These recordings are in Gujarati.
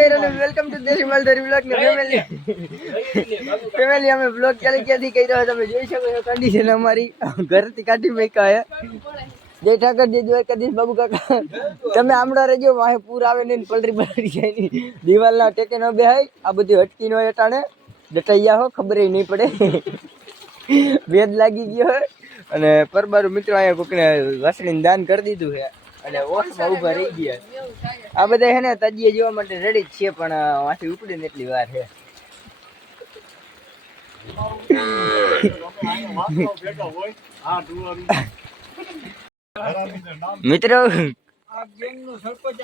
મંડળ અને વેલકમ ટુ દેશી માલધારી બ્લોગ ને ફેમિલી અમે બ્લોગ ક્યાંથી કહી રહ્યા તમે જોઈ શકો છો કન્ડિશન અમારી ઘરથી કાઢી મેકા હે જય ઠાકર જય દ્વારકાધીશ બાબુ કાકા તમે આમડા રહેજો વાહે પૂર આવે ને પલરી જાય ની દિવાલના ટેકે ન બેહાય આ બધી હટકી નો એટાણે ડટાઈયા હો ખબર નહીં પડે ભેદ લાગી ગયો હે અને પરબારું મિત્રો અહીંયા કોકને વાસણીને દાન કરી દીધું છે અને ઓસમાં ઊભા રહી ગયા આ બધા હે ને તજીએ જોવા માટે રેડી જ છે પણ વાંથી ઉપડે ને એટલી વાર છે મિત્રો આ ગેંગનો સરપંચ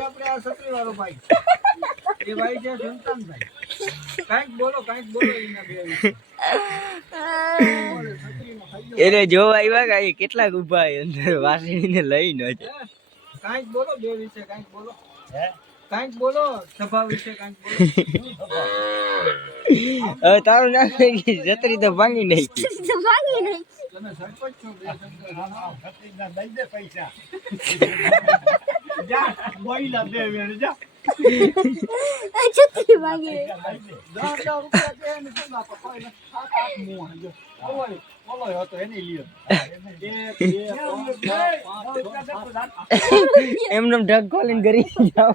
આપણે આ સત્રીવાળો ભાઈ એ ભાઈ છે સુલતાનભાઈ કાંઈક બોલો એના બે એને જોવા આવ્યા કે કેટલાક ઉભા અંદર વાસણીને લઈને છે કાંઈક બોલો બે વિશે કાંઈક બોલો કાંઈક બોલો સભા વિશે કાંઈક બોલો હવે તારું નામ જતરી તો ભાંગી નાખી તમે સરપંચ છો બે છત્રીના દઈ દે પૈસા જા બોઈલા બે વેણ જા છત્રી ભાંગી 10 રૂપિયા દે ને શું ના પકોઈ 7-8 મોહ જો બોલો હતો એને લ્યો એમને ઢગ ખોલીને કરી જાવ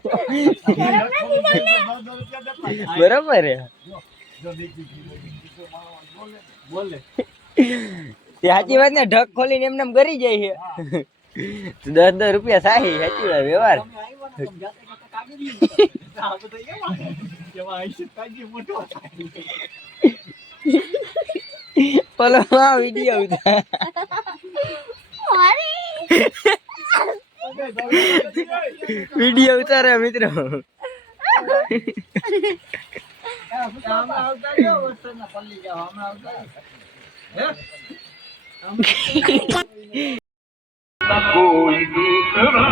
બરાબર હે બોલે તે સાચી વાત ને ઢગ ખોલીને એમને કરી જાય છે 10 રૂપિયા સાહી સાચી વાત વ્યવહાર બોલો આ વિડિયો ઉતારે મિત્રો कोई दूसरा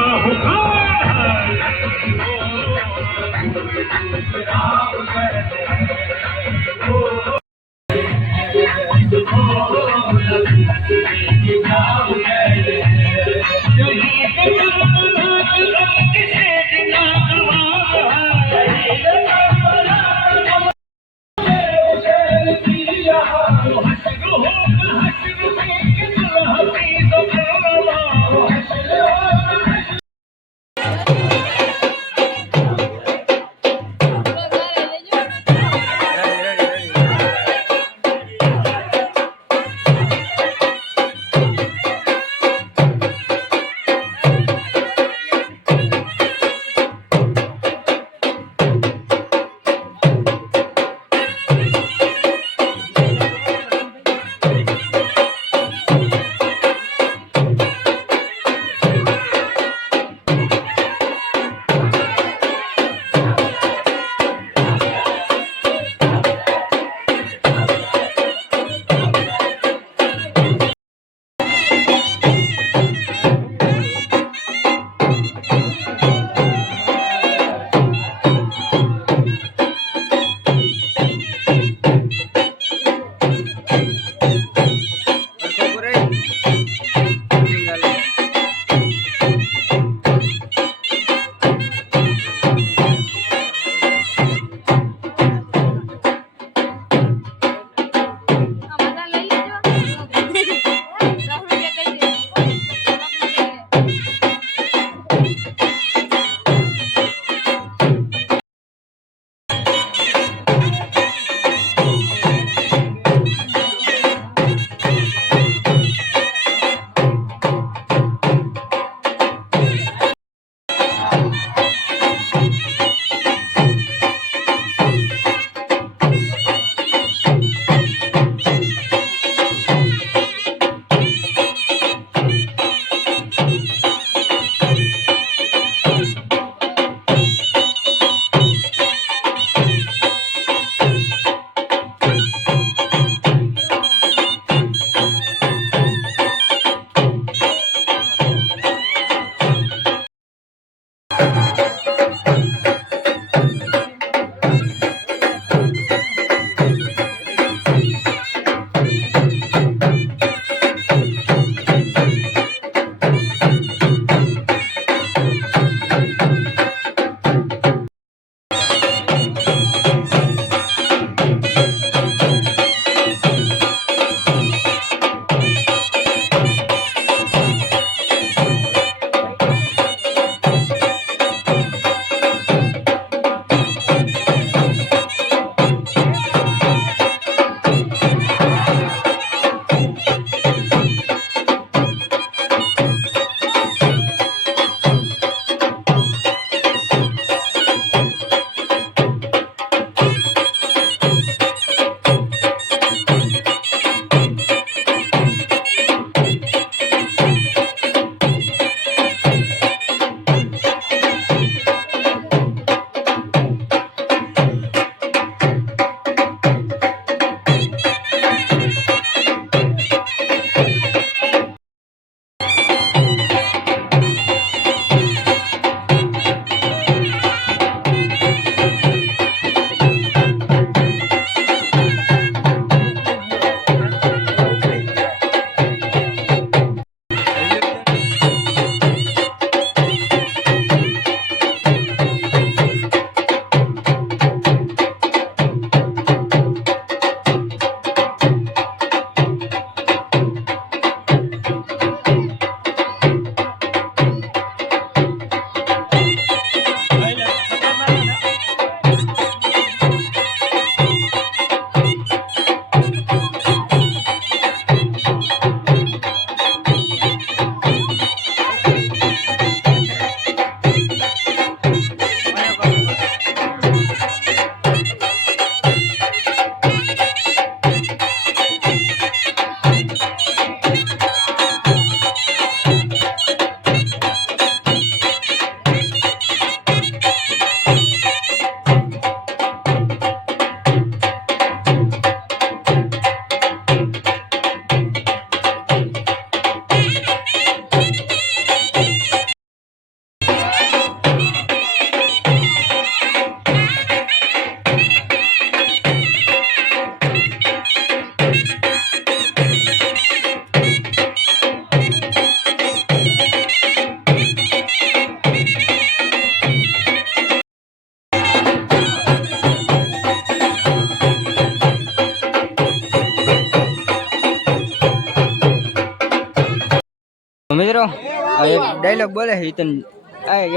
એક ડાયલોગ બોલે છે તને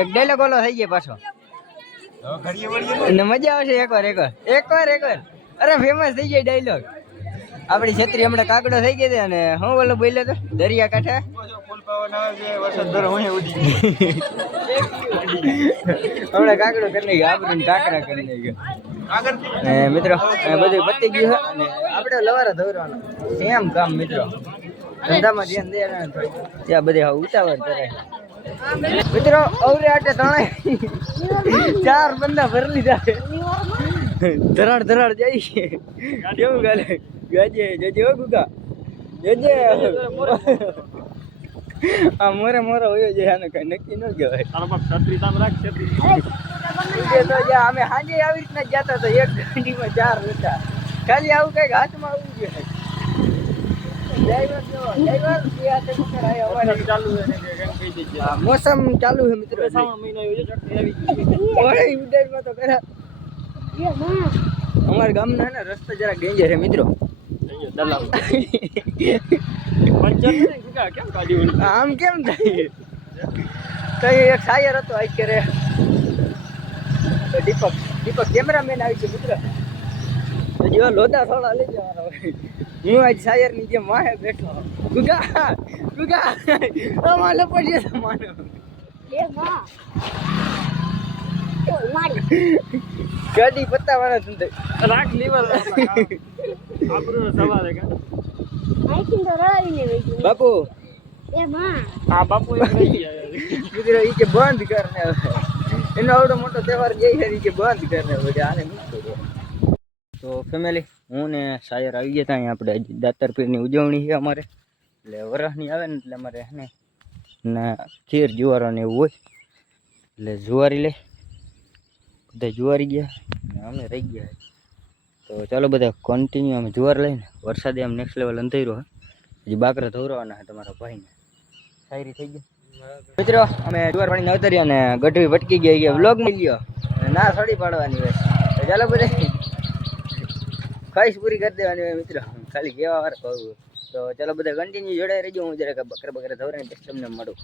એક ડાયલોગ બોલો થઈ ગયો પાછો ને મજા આવશે એકવાર અરે ફેમસ થઈ જાય ડાયલોગ આપણી છત્રી હમણાં કાકડો થઈ ગઈ હતી અને હું બોલો બોલ્યો તો દરિયા કાંઠે હમણાં કાકડો કરી ગયો આપણે કાકડા કરી ગયો મિત્રો બધું પતી ગયું છે અને આપણે લવારા દોરવાનો સેમ કામ મિત્રો ધંધામાં ધ્યાન દે ત્યાં બધે ઉતાવળ કરે મિત્રો અવરે આટે ત્રણે 4 બંદા ભરી લીધા ધરાડ જાય છે કેવું ગાલે ગાજે જજે હો ગુગા જજે આ મોરે હોય જાય આને કઈ નક્કી ન કહેવાય તો અમે સાંજે આવી રીતના જતા તો એક ગાડીમાં 4 હતા ખાલી આવું કઈક હાથમાં આવવું જોઈએ મોસમ ચાલુ છે મિત્રો અમારા ગામના ને રસ્તા જરાક ડેન્જર છે મિત્રો આમ કેમ થાય કઈ એક શાયર હતો આ કરે દીપક કેમેરામેન આવી છે મિત્ર જો લોદા થોડા લઈ જવાના હોય હું આજ શાયર ની જેમ વાહે બેઠો ગુગા આમાં લપડીએ માનો ગાડી પતાવાના ધંધે રાખ લેવલ આપણો સવાલ હે બાપુ હા બાપુ મિત્રો ઈ કે બંધ કરને એનો આવડો મોટો તહેવાર જઈ છે ઈ કે બંધ કરને બધે આને મૂકી તો ફેમિલી હું ને શાયર આવી ગયા ત્યાં આપણે દાતાર પીરની ઉજવણી છે અમારે એટલે વરસની આવે ને એટલે અમારે હે ને ખીર જુવારો ને એવું હોય એટલે જુવારી લે બધા જુવારી ગયા ને અમે રહી ગયા તો ચાલો બધા કન્ટિન્યુ અમે જુવાર લઈને વરસાદે આમ નેક્સ્ટ લેવલ અંધાર્યો હે હજી બાકરા ધોરવાના છે તમારા ભાઈને શાયરી થઈ ગઈ મિત્રો અમે જુવાર પાણી ઉતર્યા ને ગઢવી ભટકી ગયા વ્લોગ મળ્યો ના સડી પાડવાની હોય તો ચાલો બધા ખ્વાહિશ પૂરી કરી દેવાની હોય મિત્રો ખાલી કેવા વાર કહું તો ચાલો બધા કન્ટિન્યુ જોડાઈ રહેજો હું જરાક બકરા ધોરાને પછી તમને મળું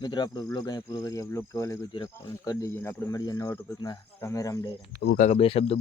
મિત્રો આપણો બ્લોગ અહીંયા પૂરો કરીએ બ્લોગ કેવો લાગ્યો જરા કોમેન્ટ કરી દેજો ને આપણે મળીએ નવા ટોપિકમાં રામે રામ ડે કાકા બે શબ્દો